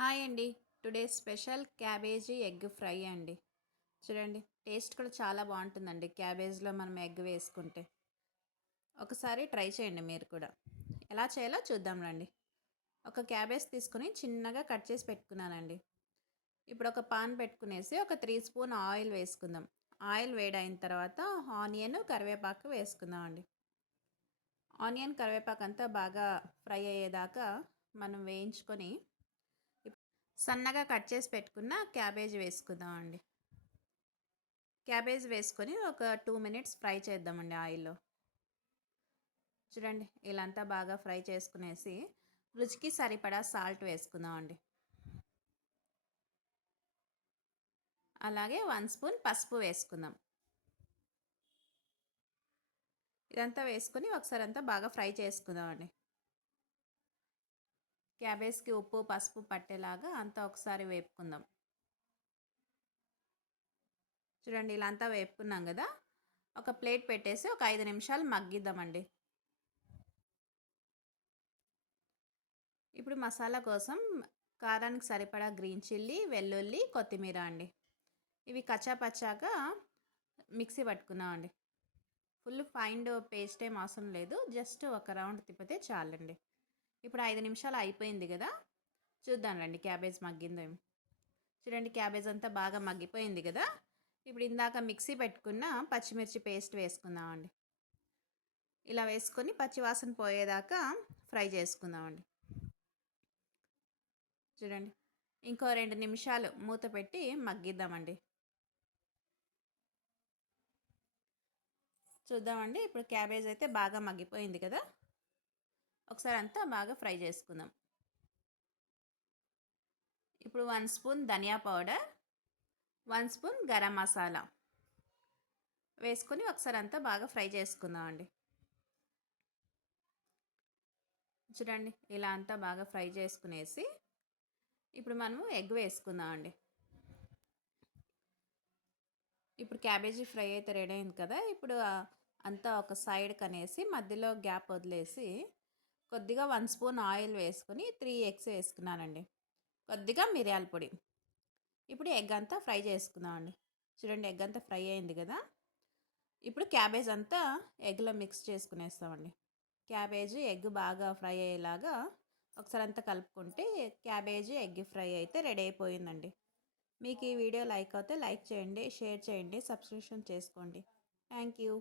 Hi అండి. Today special cabbage egg fry అండి. చూడండి టేస్ట్ కూడా చాలా బాగుంటుందండి క్యాబేజ్లో మనం ఎగ్ వేసుకుంటే. ఒకసారి ట్రై చేయండి మీరు కూడా. ఎలా చేయాలో చూద్దాం రండి. ఒక క్యాబేజ్ తీసుకొని చిన్నగా కట్ చేసి పెట్టుకున్నానండి. ఇప్పుడు ఒక పాన్ పెట్టుకునేసి ఒక 3 స్పూన్ ఆయిల్ వేసుకుందాం. ఆయిల్ వేడైన తర్వాత ఆనియన్ కరివేపాకు వేసుకుందాం అండి. ఆనియన్ కరివేపాకు అంతా బాగా ఫ్రై అయ్యేదాకా మనం వేయించుకొని సన్నగా కట్ చేసి పెట్టుకున్న క్యాబేజ్ వేసుకుందాం అండి. క్యాబేజ్ వేసుకొని ఒక 2 మినిట్స్ ఫ్రై చేద్దామండి ఆయిల్లో. చూడండి ఇలా అంతా బాగా ఫ్రై చేసుకునేసి రుచికి సరిపడా సాల్ట్ వేసుకుందాం అండి. అలాగే 1 స్పూన్ పసుపు వేసుకుందాం. ఇదంతా వేసుకొని ఒకసారి అంతా బాగా ఫ్రై చేసుకుందాం అండి. క్యాబేజ్కి ఉప్పు పసుపు పట్టేలాగా అంతా ఒకసారి వేపుకుందాం. చూడండి ఇలా అంతా వేపుకున్నాం కదా, ఒక ప్లేట్ పెట్టేసి ఒక 5 నిమిషాలు మగ్గిద్దామండి. ఇప్పుడు మసాలా కోసం కారానికి సరిపడా గ్రీన్ చిల్లీ, వెల్లుల్లి, కొత్తిమీర అండి. ఇవి కచ్చాపచ్చాగా మిక్సీ పట్టుకున్నామండి. ఫుల్ ఫైన్ పేస్ట్ ఏం అవసరం లేదు, జస్ట్ ఒక రౌండ్ తిప్పితే చాలండి. ఇప్పుడు 5 నిమిషాలు అయిపోయింది కదా, చూద్దాం రండి క్యాబేజ్ మగ్గిందో ఏమో. చూడండి క్యాబేజ్ అంతా బాగా మగ్గిపోయింది కదా. ఇప్పుడు ఇందాక మిక్సీ పెట్టుకున్న పచ్చిమిర్చి పేస్ట్ వేసుకుందామండి. ఇలా వేసుకొని పచ్చివాసన పోయేదాకా ఫ్రై చేసుకుందామండి. చూడండి ఇంకో 2 నిమిషాలు మూత పెట్టి మగ్గిద్దామండి. చూద్దామండి ఇప్పుడు క్యాబేజ్ అయితే బాగా మగ్గిపోయింది కదా, ఒకసారి అంతా బాగా ఫ్రై చేసుకుందాం. ఇప్పుడు 1 స్పూన్ ధనియా పౌడర్, 1 స్పూన్ గరం మసాలా వేసుకొని ఒకసారి అంతా బాగా ఫ్రై చేసుకుందాం అండి. చూడండి ఇలా అంతా బాగా ఫ్రై చేసుకునేసి ఇప్పుడు మనము ఎగ్ వేసుకుందాం అండి. ఇప్పుడు క్యాబేజీ ఫ్రై అయితే రెడీ అయింది కదా, ఇప్పుడు అంతా ఒక సైడ్ కనేసి మధ్యలో గ్యాప్ వదిలేసి కొద్దిగా 1 స్పూన్ ఆయిల్ వేసుకొని 3 ఎగ్స్ వేసుకున్నానండి. కొద్దిగా మిరియాల పొడి. ఇప్పుడు ఎగ్ అంతా ఫ్రై చేసుకుందామండి. చూడండి ఎగ్ అంతా ఫ్రై అయింది కదా, ఇప్పుడు క్యాబేజ్ అంతా ఎగ్లో మిక్స్ చేసుకునేస్తామండి. క్యాబేజీ ఎగ్ బాగా ఫ్రై అయ్యేలాగా ఒకసారి అంతా కలుపుకుంటే క్యాబేజీ ఎగ్ ఫ్రై అయితే రెడీ అయిపోయిందండి. మీకు ఈ వీడియో లైక్ అయితే లైక్ చేయండి, షేర్ చేయండి, సబ్స్క్రిప్షన్ చేసుకోండి. Thank you.